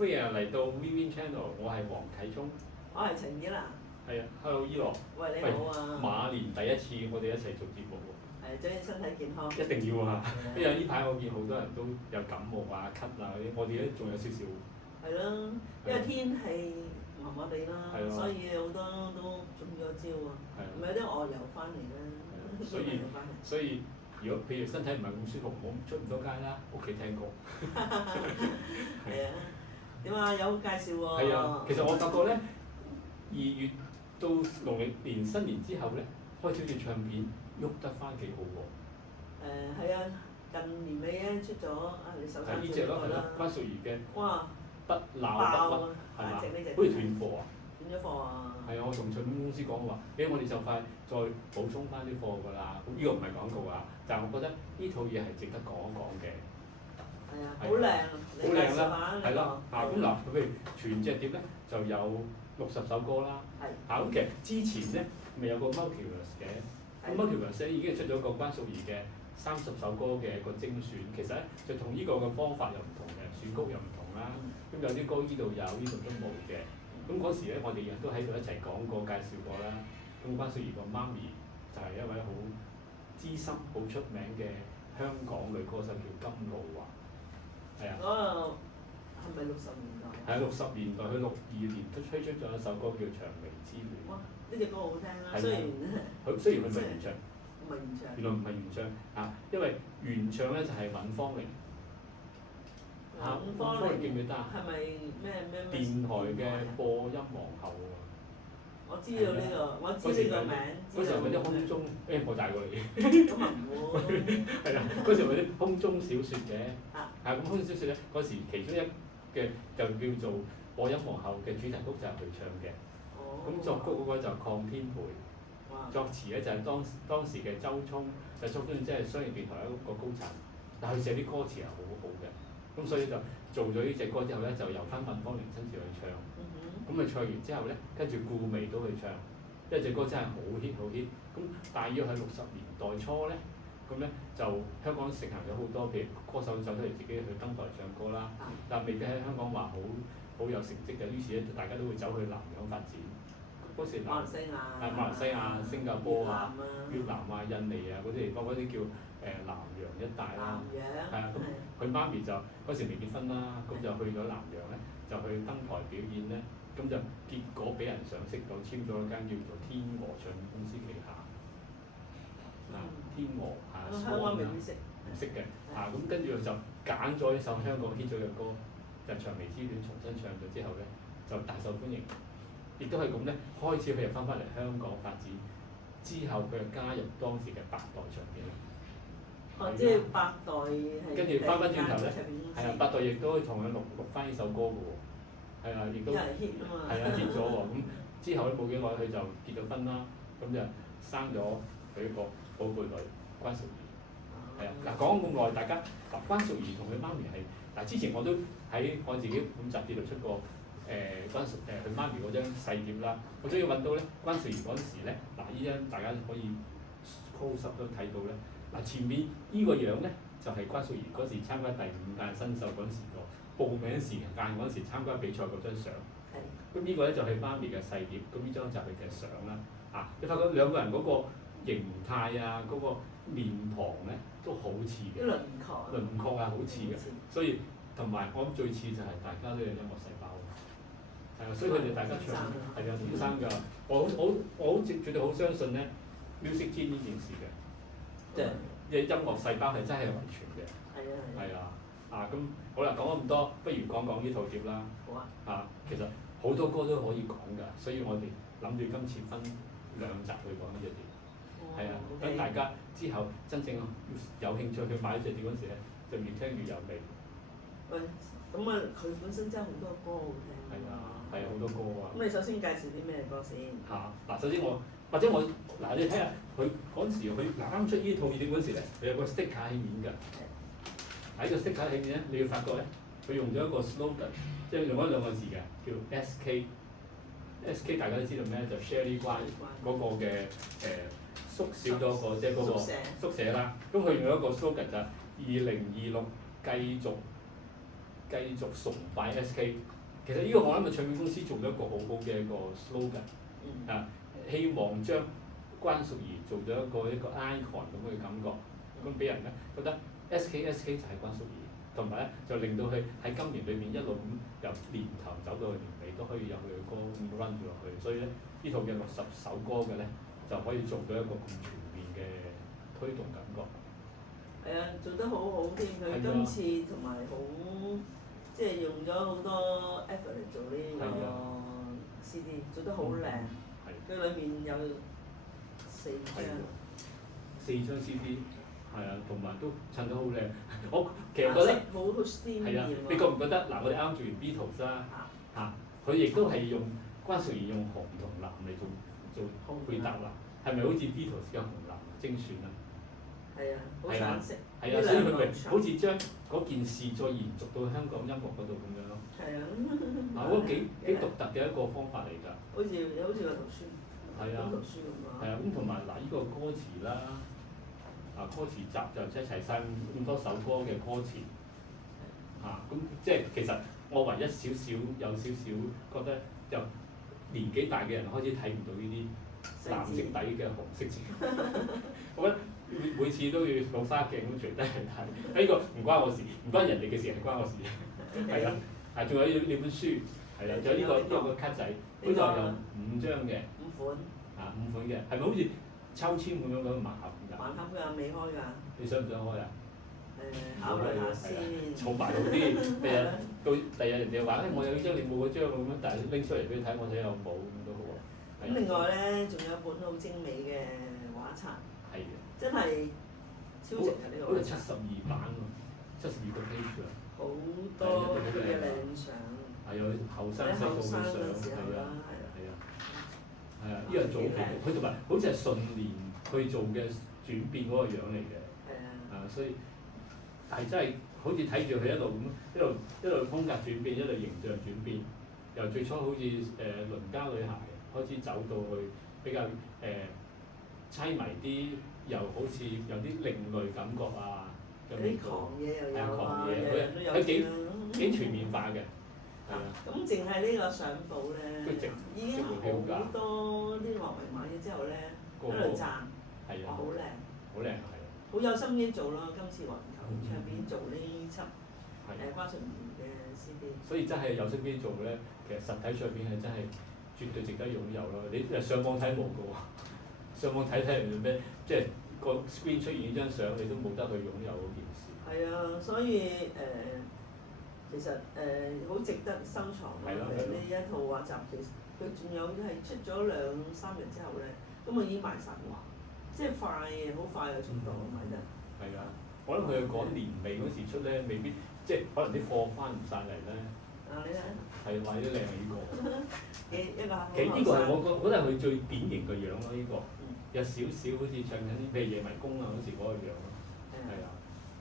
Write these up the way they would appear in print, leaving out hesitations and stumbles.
歡迎嚟到 Vivian Channel，我係黃啟聰。我係陳綺蘭。係啊，Hello 依樂。喂，你好啊。馬年第一次我哋一齊做節目喎。係，祝你身體健康。一定要啊！因為呢排我見好多人都有感冒啊、咳啊嗰啲，我哋咧仲有少少。係咯，因為天氣麻麻地啦，所以好多都中咗招啊。咪有啲外遊翻嚟啦。所以如果譬如身體唔係咁舒服，我出唔到街啦，屋企聽歌。係啊，點啊？有介紹喎。係啊，其實我發覺咧，2月到農曆年新年之後咧，開始好似唱片喐得翻幾好喎。係啊，近年尾咧出咗啊，你手係呢隻咯，係啦，關淑怡嘅。哇！不鬧不屈，係嘛？好似斷貨啊！斷咗貨啊！係啊，我同唱片公司講話，我哋就快再補充翻啲貨㗎啦。呢個唔係廣告啊，但係我覺得呢套嘢係值得講一講嘅。係啊，好靚啊！好靚啦，係咯。咁嗱，譬如全隻碟咧就有60首歌啦。係。咁其實之前咧咪有個 Multiverse 嘅，咁 Multiverse 咧已經出咗個關淑怡嘅30首歌嘅個精選，其實咧就同呢個嘅方法又唔同嘅，選曲又唔同啦。咁有啲歌呢度有，呢度都冇嘅。咁嗰時咧，我哋亦都喺度一齊講過、介紹過啦。咁關淑怡個媽咪就係一位好資深、好出名嘅香港女歌手，叫金露華。係啊。嗰個係咪60年代？係啊，60年代，佢62年都推出咗一首歌叫《薔薇之戀》。哇！呢隻歌好聽啦，雖然佢唔係原唱。唔係原唱。原來唔係原唱啊，因為原唱咧就係尹芳玲。尹芳玲記唔記得啊？係咪咩？電台嘅播音皇后喎。我知道呢個，我知呢個名。嗰時候咪啲空中，我大過你。咁啊唔會。係啊，嗰時咪啲空中小説嘅。咁空中小説咧，嗰時其中一嘅就叫做播音皇后嘅主題曲就係佢唱嘅。咁作曲嗰個就鄺天培。作詞咧就係當時嘅周聰，周聰即係商業電台一個高層，但係佢寫啲歌詞係好好嘅，咁所以就做咗呢隻歌之後咧，就由翻尹芳玲親自去唱，咁佢唱完之後咧，跟住顧媚都去唱，因為隻歌真係好 hit 好 hit，咁大約喺60年代初咧，咁咧就香港盛行咗好多譬如歌手走出嚟自己去登台唱歌啦，但未必喺香港話好有成績嘅，於是咧大家都會走去南洋發展。嗰時馬來西亞、新加坡啊、越南啊、印尼啊嗰啲地方，嗰啲叫南洋一帶啦。係啊，咁佢媽咪就嗰時未結婚啦，咁就去咗南洋咧，就去登台表演咧，咁就結果俾人賞識到，簽咗一間叫做天鵝唱片公司旗下。天鵝香港未必識。唔識嘅咁跟住就揀咗一首香港 hit 咗嘅歌，就《薔薇之戀》重新唱咗之後咧，就大受歡迎。亦都係咁咧，開始佢又翻嚟香港發展，之後佢又加入當時嘅百代唱片。即係百代係。跟住翻轉頭咧，係啊，百代亦都同佢錄翻呢首歌嘅喎，係啊，亦都。hit 啊嘛。係啊，hit 咗喎，咁之後咧冇幾耐佢就結咗婚啦，咁就生咗佢一個寶貝女關淑怡。係啊，嗱講咁耐，大家關淑怡同佢媽咪係之前我都喺我自己本雜誌度出過。佢媽咪嗰張細碟啦，我終於揾到咧關淑怡嗰陣時咧，呢張大家可以 close up 都睇到咧。前面呢個樣咧就係關淑怡嗰時參加第5屆新秀嗰陣時個報名時間嗰陣時參加比賽嗰張相。咁呢個咧就係媽咪嘅細碟，咁呢張就係佢嘅相啦。你發覺兩個人嗰個形態啊，嗰個面龐咧都好似嘅。輪廓啊，好似嘅。所以同埋我諗最似就係大家都有音樂細胞。係啊，所以佢哋大家唱係啊，天生㗎。我好絕對好相信咧 music gene 呢件事嘅，即係音樂細胞係真係遺傳嘅。係啊，咁好啦，講咗咁多，不如講講呢套碟啦。好啊。其實好多歌都可以講㗎，所以我哋諗住今次分2集去講呢隻碟。係啊，等大家之後真正有興趣去買呢隻碟嗰時咧，就越聽越有味。喂，咁佢本身真係好多歌好聽。係啊，好多歌啊。咁你首先介紹啲咩歌先？首先你睇下佢嗰陣時，佢啱出呢套碟嗰時咧，佢有個 sticker 喺面㗎。喺個 sticker 喺面咧，你要發覺咧，佢用咗一個 slogan， 即係用咗2個字嘅，叫 SK。SK 大家都知道咩？就 Shirley Kwan 嗰個嘅縮小咗個即係嗰個縮寫啦。咁佢用咗一個 slogan 就係2026繼續繼續崇拜 SK。其實呢個我諗係唱片公司做咗一個好好嘅一個 slogan，啊，希望將關淑怡做咗一個 icon 咁嘅感覺，咁俾人咧覺得 SK 就係關淑怡，同埋咧就令到佢喺今年裏面一路咁由年頭走到去年尾都可以有佢嘅歌咁 run 住落去，所以咧呢套嘅60首歌嘅咧就可以做到一個咁全面嘅推動感覺。係啊，做得好好添，佢今次同埋好。即係用咗好多 effort 嚟做呢個 CD，做得好靚。佢裏面有4張 CD， 係啊，同埋都襯得好靚。我其實覺得好鮮豔。你覺唔覺得嗱？我哋啱做完 Beatles 啦，嚇，佢亦都係用關淑怡用紅同藍嚟做配搭啦，係咪好似 Beatles 嘅紅藍精選啊？係啊，好橙色。係啊，所以佢咪好似將嗰件事再延續到香港音樂嗰度咁樣咯。係啊，我覺得幾獨特嘅一個方法嚟㗎。好似個圖書，讀書咁啊。係啊，咁同埋嗱，呢個歌詞啦，歌詞集就一齊晒咁多首歌嘅歌詞，咁即係其實我唯一有少少覺得就年紀大嘅人開始睇唔到呢啲藍色底嘅紅色字，我覺得。每次都要攞花鏡咁除低嚟睇，呢個唔關我事，唔關人哋嘅事，係關我事。係啊，仲有呢本書，係啦，仲有呢個卡仔，好似有5張嘅。5款。5款嘅，係咪好似抽籤咁樣嗰個盲盒㗎？盲盒㗎，未開㗎。你想唔想開啊？考慮下先。儲埋好啲，第日人哋話我有呢張你冇嗰張咁樣，但係拎出嚟俾你睇，我睇有冇咁都好啊。咁另外咧，仲有本好精美嘅畫冊。係嘅。真係超值啊！呢個好似72版喎，72個 page 啊。好多佢嘅靚相。係有後生細個嘅相，係啊，呢樣做佢同埋好似係順年去做嘅轉變嗰個樣嚟嘅。係啊。所以係真係好似睇住佢一路咁一路風格轉變，一路形象轉變，由最初好似鄰家女孩開始走到去比較凄迷啲。又好似有啲另類感覺啊，有啲狂嘢又有啊，人都有佢幾全面化嘅，係啊。咁淨係呢個相簿咧，已經好多啲樂迷買咗之後咧，喺度讚，話好靚，好靚係。好有心機做咯，今次環球唱片做呢輯關淑怡嘅 CD。所以真係有心機做咧，其實實體唱片係真係絕對值得擁有咯。你上網睇冇㗎喎。上網睇人哋咩，即係個 screen 出現呢張相，你都冇得去擁有嗰件事。係啊，所以其實好值得收藏咯。佢呢一套畫集，其實佢仲有係出咗2-3日之後咧，咁我已經賣晒喎，即係快嘅，好快嘅速度買得。係啊，我諗佢講年尾嗰時出咧，未必即係可能啲貨翻唔晒嚟咧。你睇。係話啲靚係呢個。其實呢個係我覺得係佢最典型嘅樣咯，呢個。有少少好似唱緊啲咩夜迷宮啊嗰時嗰個樣咯，係啊。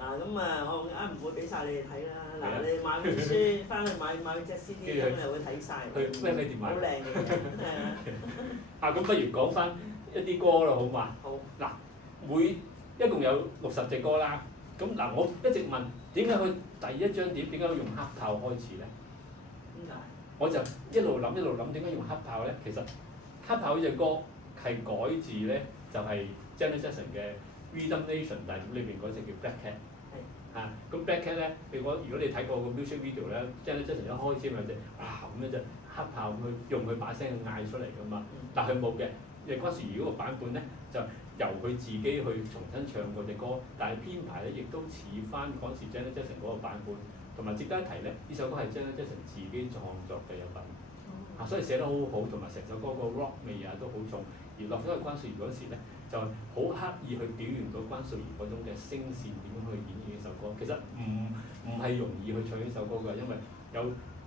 嗱咁我唔會俾晒你哋睇啦。嗱，你買本書翻去買隻 CD 咁又會睇晒。去咩店買？好靚嘅，咁不如講翻一啲歌啦，好嘛？好。嗱，一共有60隻歌啦。咁嗱，我一直問點解佢第一張碟點解要用黑豹開始咧？點解？我就一路諗點解用黑豹咧？其實黑豹呢隻歌。係改自咧，就係 Janet Jackson 嘅 Rhythm Nation， 但係裏邊嗰隻叫 Black Cat。係。咁 Black Cat 咧，如果你睇過個 music video 咧，Janet Jackson 一開始咪隻咁樣隻黑豹去用佢把聲嗌出嚟㗎嘛。但係佢冇嘅，關淑怡嗰個版本咧，就由佢自己去重新唱嗰隻歌，但係編排咧亦都似翻嗰時 Janet Jackson 嗰個版本。同埋值得一提咧，呢首歌係 Janet Jackson 自己創作嘅一份。所以寫得好好，同埋成首歌個 rock 味都好重。而落咗去關淑怡嗰時咧，就好刻意去表現到關淑怡嗰種嘅聲線點樣去演繹呢首歌。其實唔係容易去唱呢首歌㗎，因為有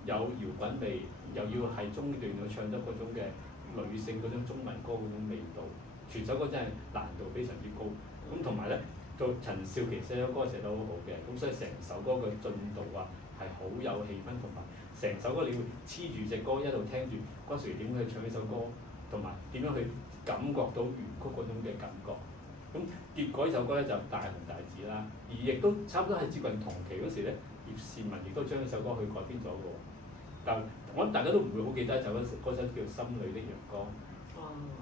搖滾味，又要係中段要唱得嗰種嘅女性嗰種中文歌嗰種味道。全首歌真係難度非常之高。咁同埋咧，到陳少琪寫咗歌寫得好好嘅，咁所以成首歌嘅進度係好有氣氛，同埋成首歌你會黐住隻歌一路聽住關淑怡點去唱呢首歌，同埋點樣去感覺到原曲嗰種嘅感覺。咁結果呢首歌咧就大紅大紫啦，而亦都差唔多係接近同期嗰時咧，而葉倩文亦都將呢首歌去改編咗嘅喎。但我諗大家都唔會好記得就嗰首叫《心裏的陽光》。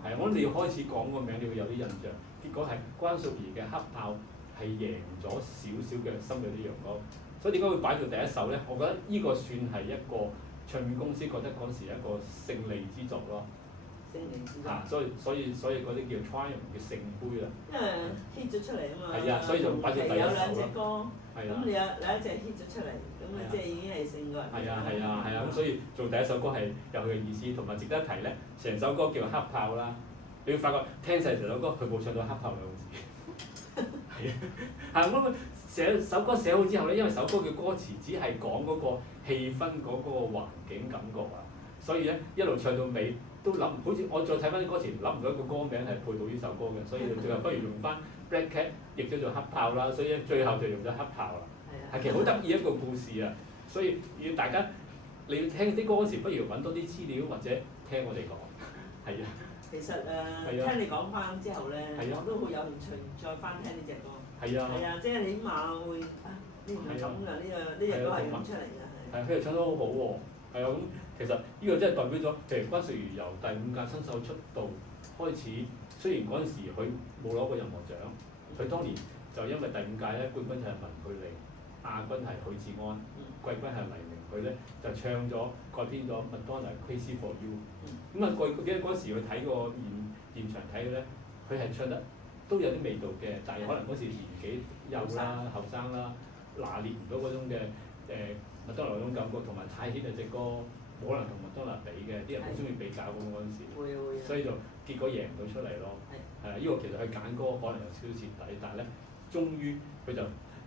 係啊，我諗你要開始講個名，你會有啲印象。結果係關淑怡嘅《黑豹》係贏咗少少嘅《心裏的陽光》，所以點解會擺做第一首咧？我覺得呢個算係一個唱片公司覺得嗰時一個勝利之作咯。勝利之作。所以嗰啲叫 Triumph 嘅聖杯啦。因為 hit 咗出嚟啊嘛。係啊，所以就擺做第一首有兩隻歌，係啊。咁你有一隻 hit 咗出嚟，咁啊即係已經係勝過人。係啊，咁所以做第一首歌係有佢嘅意思，同埋值得一提咧，成首歌叫黑豹啦。你會發覺聽晒成首歌，佢冇唱到黑豹兩個字。係啊，係咁寫首歌寫好之後咧，因為首歌嘅歌詞只係講嗰個氣氛嗰個環境感覺啊，所以咧一路唱到尾都諗，好似我再睇翻啲歌詞，諗唔到一個歌名係配到呢首歌嘅，所以最後不如用翻 Black Cat 譯咗做黑豹啦，所以最後就用咗黑豹啦。係其實好得意一個故事啊，所以要大家你要聽啲歌嗰時，不如揾多啲資料或者聽我哋講，係啊。其實聽你講翻之後咧，我都好有興趣再翻聽呢隻歌。係啊，即係你起碼會呢個咁㗎，呢隻歌係咁出嚟㗎。係佢哋唱得好好喎。係啊，咁其實呢個真係代表咗，譬如關淑怡由第5屆新秀出道開始，雖然嗰陣時佢冇攞過任何獎，佢當年就因為第5屆咧冠軍就係文佩妮，亞軍係許志安，季軍係黎明，佢咧就唱咗改編咗麥當娜《Crazy for You》。咁啊，我記得嗰時去睇個現場睇嘅咧，佢係唱得都有啲味道嘅，但係可能嗰時年紀幼啦、後生啦，拿捏唔到嗰種嘅麥當娜嗰種感覺，同埋太 hit 啊隻歌，冇可能同麥當娜比嘅，啲人好中意比較咁嗰陣時，所以就結果贏唔到出嚟咯。係啊，呢個其實佢揀歌可能有少少蝕底，但係咧，終於佢就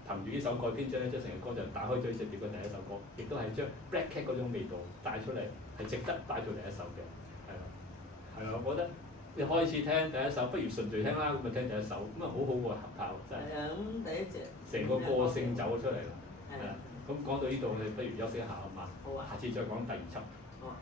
憑住呢首改編將呢張成嘅歌就打開咗呢隻碟嘅第一首歌，亦都係將 Black Cat 嗰種味道帶出嚟，係值得擺做第一首嘅。係啊，我覺得你開始聽第一首，不如順序聽啦，咁咪聽第一首，咁啊好好喎，黑豹真係。係啊，咁第一隻。成個個性走咗出嚟啦。係啊。咁講到呢度，我哋不如休息一下好嘛？好啊。下次再講第2輯。好啊。